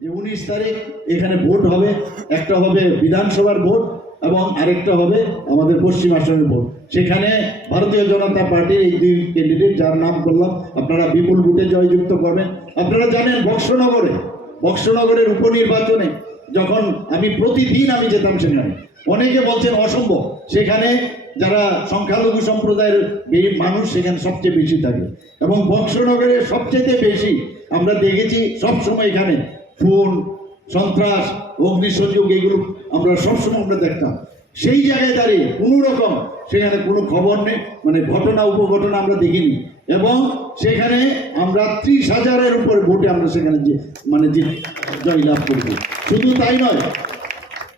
যে উনিশ তারিখ এখানে ভোট হবে। একটা হবে বিধানসভার ভোট এবং আরেকটা হবে আমাদের পশ্চিম আসনের ভোট। সেখানে ভারতীয় জনতা পার্টির এই দুই ক্যান্ডিডেট যার নাম করলাম আপনারা বিপুল ভোটে জয়যুক্ত করবেন। আপনারা জানেন বক্সনগরে, বক্সনগরের উপনির্বাচনে যখন আমি প্রতিদিন আমি যেতাম সেখানে, অনেকে বলছেন অসম্ভব। সেখানে যারা সংখ্যালঘু সম্প্রদায়ের মানুষ সেখানে সবচেয়ে বেশি থাকে। এবং বক্সনগরে সবচেয়ে বেশি আমরা দেখেছি সবসময় এখানে খুন, সন্ত্রাস, অগ্নিসংযোগ এগুলো আমরা সবসময় আমরা দেখতাম। সেই জায়গায় দাঁড়িয়ে কোনো রকম সেখানে কোনো খবর নেই মানে ঘটনা, উপঘটনা আমরা দেখিনি। এবং সেখানে আমরা ত্রিশ হাজারের উপরে ভোটে আমরা সেখানে যে মানে যে জয়লাভ করেছি। শুধু তাই নয়,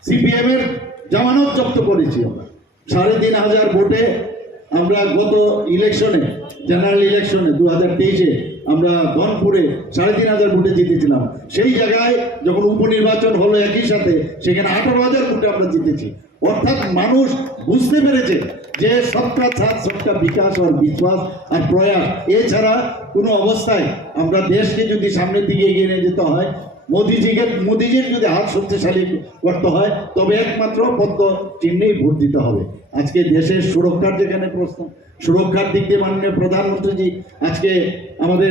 সিপিএম এর জামানত জব্দ করেছি আমরা। সাড়ে তিন হাজার ভোটে আমরা গত ইলেকশনে, জেনারেল ইলেকশনে দু হাজার তেইশে আমরা বনপুরে সাড়ে তিন হাজার ভোটে জিতেছিলাম। সেই জায়গায় যখন উপনির্বাচন হলো একই সাথে, সেখানে আঠারো হাজার ভোটে আমরা জিতেছি। অর্থাৎ মানুষ বুঝতে পেরেছে যে সবটা সাথ সবটা বিকাশ আর বিশ্বাস আর প্রয়াস। এছাড়া কোনো অবস্থায় আমরা দেশকে যদি সামনের দিকে এগিয়ে নিয়ে যেতে হয় মোদিজিকে মোদিজির যদি হাত শক্তিশালী করতে হয়, তবে একমাত্র পদ্ম চিহ্নেই ভোট দিতে হবে। আজকে দেশের সুরক্ষার যেখানে প্রশ্ন, সুরক্ষার দিক দিয়ে মাননীয় প্রধানমন্ত্রীজি আজকে আমাদের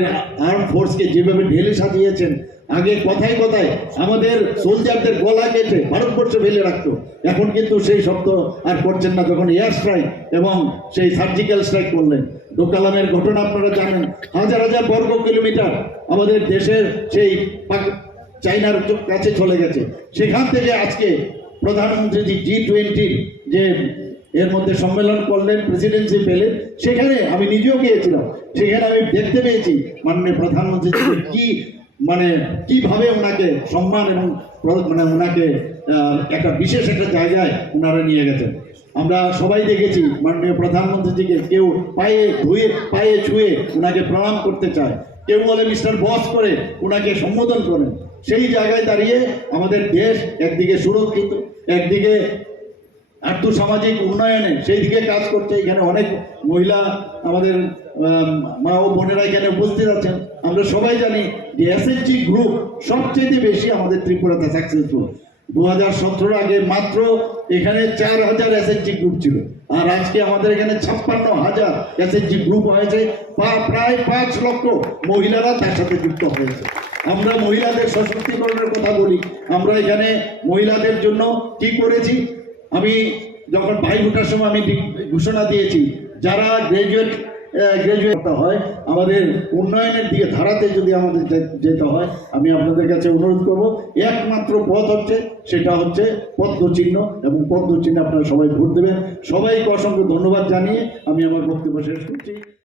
আর্ম ফোর্সকে যেভাবে ঢেলে সাজিয়েছেন, আগে কথায় কথায় আমাদের সোলজারদের গলা কেটে ভারতবর্ষে ফেলে রাখতো। এখন কিন্তু সেই শব্দ আর করছেন না। যখন এয়ার স্ট্রাইক এবং সেই সার্জিক্যাল স্ট্রাইক করলেন ডোকালামের ঘটনা আপনারা জানেন, হাজার হাজার বর্গ কিলোমিটার আমাদের দেশের সেই চাইনার কাছে চলে গেছে। সেখান থেকে আজকে প্রধানমন্ত্রী জি টোয়েন্টির যে এর মধ্যে সম্মেলন করলেন প্রেসিডেন্সি পেলেন সেখানে আমি নিজেও গিয়েছিলাম। সেখানে আমি দেখতে পেয়েছি মাননীয় প্রধানমন্ত্রী কি মানে কীভাবে ওনাকে সম্মান এবং মানে ওনাকে একটা বিশেষ একটা জায়গায় ওনারা নিয়ে গেছেন। আমরা সবাই দেখেছি মাননীয় প্রধানমন্ত্রীজিকে কেউ পায়ে ধুয়ে, পায়ে ছুঁয়ে ওনাকে প্রণাম করতে চায়। কেউ বলে, মিস্টার বস করে ওনাকে সম্বোধন করেন। সেই জায়গায় দাঁড়িয়ে আমাদের দেশ একদিকে সুরক্ষিত, একদিকে আর্থসামাজিক উন্নয়নে সেই দিকে কাজ করছে। এখানে অনেক মহিলা আমাদের মা ও বোনেরা এখানে উপস্থিত আছেন। আমরা সবাই জানি যে এসএসজি গ্রুপ সবচেয়ে বেশি আমাদের ত্রিপুরাতে সাকসেসফুল দু হাজার সতেরো আগে মাত্র এখানে চার হাজার এসএসজি গ্রুপ ছিল। আর আজকে আমাদের এখানে ছাপ্পান্ন হাজার এসএসজি গ্রুপ হয়েছে। প্রায় পাঁচ লক্ষ মহিলারা তার সাথে যুক্ত হয়েছে। আমরা মহিলাদের সশক্তিকরণের কথা বলি। আমরা এখানে মহিলাদের জন্য কি করেছি? আমি যখন ভাই ভোটার সময় আমি ঘোষণা দিয়েছি, যারা গ্রাজুয়েট গ্রাজুয়েট হয়, আমাদের উন্নয়নের দিকে ধারাতে যদি আমাদের যেতে হয়, আমি আপনাদের কাছে অনুরোধ করব, একমাত্র পথ হচ্ছে, সেটা হচ্ছে পদ্ম চিহ্ন এবং পদ্ম চিহ্নে আপনারা সবাই ভোট দেবেন। সবাইকে অসংখ্য ধন্যবাদ জানিয়ে আমি আমার বক্তব্য শেষ করছি।